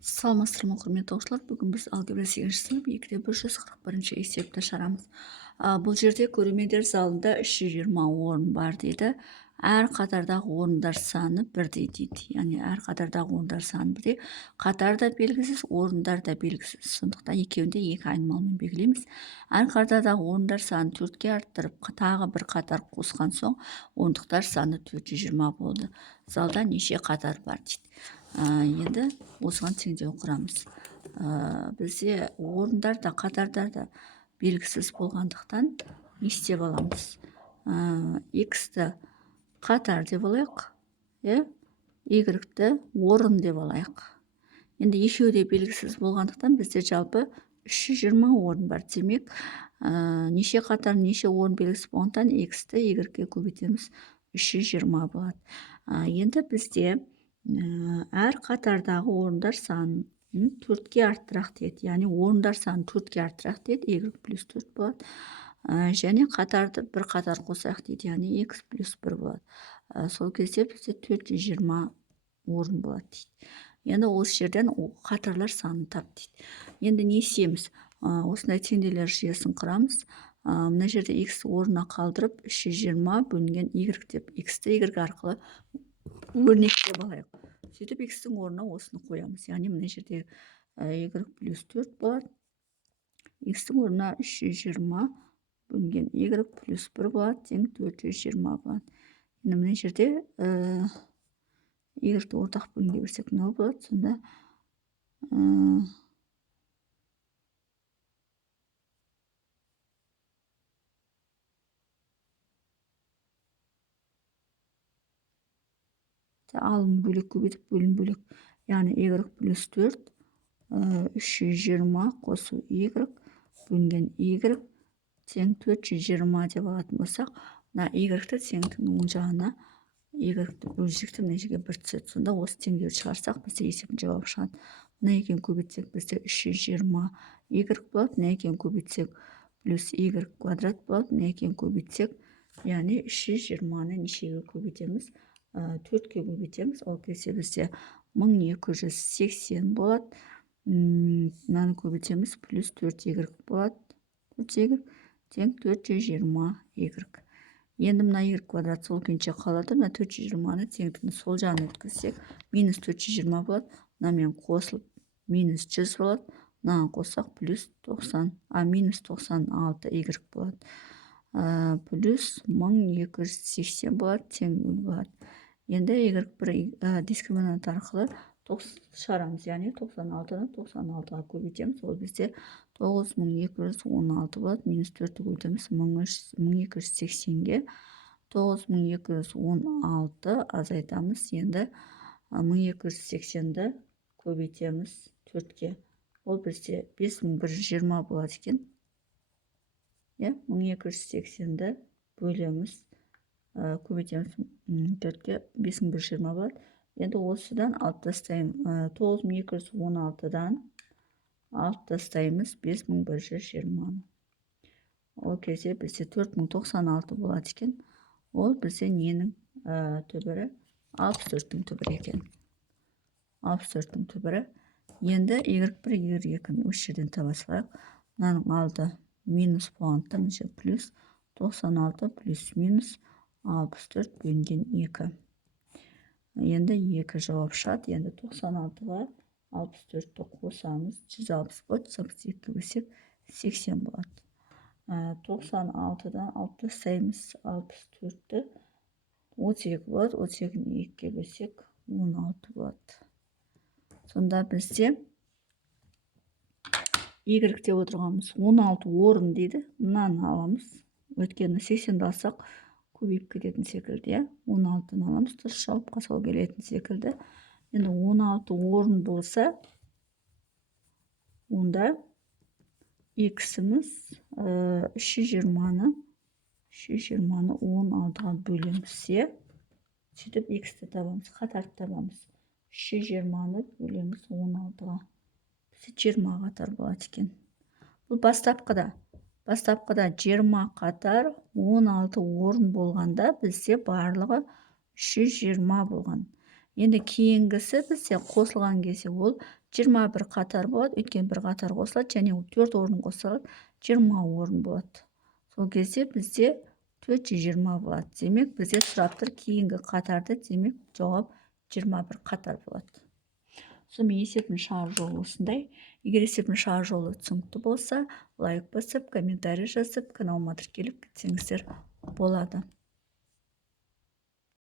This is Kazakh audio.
Саламатсыздар ма, құрметті оқушылар? Бүгін біз алгебра 8 сынып 2-де 141 есепті шығарамыз. Бұл жерде көрермендер залында 320 орын бар дейді. Әр қатардағы орындар саны бірдей дейді. Яғни әр қатардағы орындар саны бірдей. Қатар да белгісіз, орындар да белгісіз. Сондықтан екеуінде екі айнымалымен белгілейміз. Әр қатардағы орындар саны 4-ке арттырып, тағы бір қатар қосқан соң, орындықтар саны 420 болды. Залда неше қатар бар дейді. Енді осыған теңдеу құрамыз. Бізде орындар да қатардар да белгісіз болғандықтан не істеп аламыз? X-ті қатар деп алайық, Y-ті орын деп алайық. Енді екеуі де белгісіз болғандықтан бізде жалпы 320 орын бар. Демек, неше қатар, неше орын белгісіз болғандықтан X-ті Y-ге көбейтеміз, 320 болады. Енді бізде әр қатардағы орындар санын 4-ке арттырақ деді. Яғни орындар санын 4-ке арттырақ деді, Y плюс 4 болады. Және қатарды бір қатар қосайық дейді, яғни X плюс 1 болады. Сол кезде бізде 420 орын болады дейді. Енді осы жерден қатарлар санын тап дейді. Енді не істейміз? Осындай теңдеулер жүйесін құрамыз. Мына жерде X орнына қалдырып 320 бөлінген Y деп, X-ті Y арқылы өрнектеп алайық. Сөйтіп X-тің орнына осыны қоямыз. Яғни мына жерде Y плюс 4 болады. X-тің орнына 320 бөлінген Y плюс 1 болады, тең 420 болады. Енді мына жерде Y-ті ортақ бөлінге берсек 0 болады. Сонда алым бөлек көбейтіп, бөлім бөлек. Яғни Y плюс 4, 320 қосу Y бөлінген Y тең 420 деп алатын болсақ, мына Y-ті теңдіктің оң жағына Y-ті бөлшекті мына жерге 1 түседі. Сонда осы теңдеуді шығарсақ, бізде есептің жауабы шығады. Мына екеуін көбейтсек, бізде 320 Y болады. Мына екеуін көбейтсек, плюс Y квадрат болады. Мына екеуін көбейтсек, яғни 320-ны нешеге көбейтеміз? 4-ке көбейтеміз. Ол кезде бізде 1280 болады. Мынаны көбейтеміз, плюс 4Y болады. 4Y тең 420Y. Енді мына Y квадрат сол күйінше қалады. Мына 420-ны теңдіктің сол жағына өткізсек, минус 420 болады. Мынамен қосылып, минус 100 болады. Мынаны қоссақ, плюс 90, минус 96Y болады. Плюс 1280 болады, тең 0 болады. Енді Y1 дискриминант арқылы шығарамыз, яғни 96-ны 96-ға көбейтеміз. Ол бізде 9216 болады. Минус 4-ті көбейтеміз 1280-ге. 9216 азайтамыз. Енді 1280-ді көбейтеміз 4-ке. Ол бізде 5120 болады екен. 1280-ді бөлеміз, көбейтеміз 4-ке, 5120 болады. Енді осыдан алып тастаймыз, 9216-дан алып тастаймыз 5120-ны. Ол кезде бізде 4096 болады екен. Ол бізде ненің түбірі? 64-тің түбірі екен. 64-тің түбірі. Енді Y1, Y2-ні осы жерден таба салайық. Мынаның алды минус болғандықтан мына жер плюс 96 плюс минус 64 бөлінген 2. Енді 2 жауап шығады. Енді 96-ға 64-ті қосамыз, 160 болады. 82-ге бөлсек 80 болады. 96-дан алып тастаймыз 64-ті, 32 болады. 32-ні 2-ге бөлсек 16 болады. Сонда бізде Y-те отырғанымыз 16 орын дейді. Мынаны аламыз. Өткені 80-ді алсақ көбейіп кететін секілді. 16-ны аламыз. Дұрыс жауапқа сол келетін секілді. Енді 16 орын болса, онда X-іміз 320-ны 16-ға бөлеміз. Сөйтіп X-ті табамыз, қатарды табамыз. 320-ны бөлеміз 16-ға. 20 қатар болады екен. Бұл бастапқыда 20 қатар 16 орын болғанда бізде барлығы 320 болған. Енді кейінгісі бізде қосылған кезде ол 21 қатар болады, өйткені бір қатар қосылады және 4 орын қосылады, 20 орын болады. Сол кезде бізде 420 болады. Демек, бізде сұрап тұр кейінгі қатарды, демек жауап 21 қатар болады. Сонымен есебін шығару жолы осындай. Егер есебін шығару жолы түсінікті болса, лайк басып, комментарий жазып, каналыма тіркеліп кетсеңіздер болады.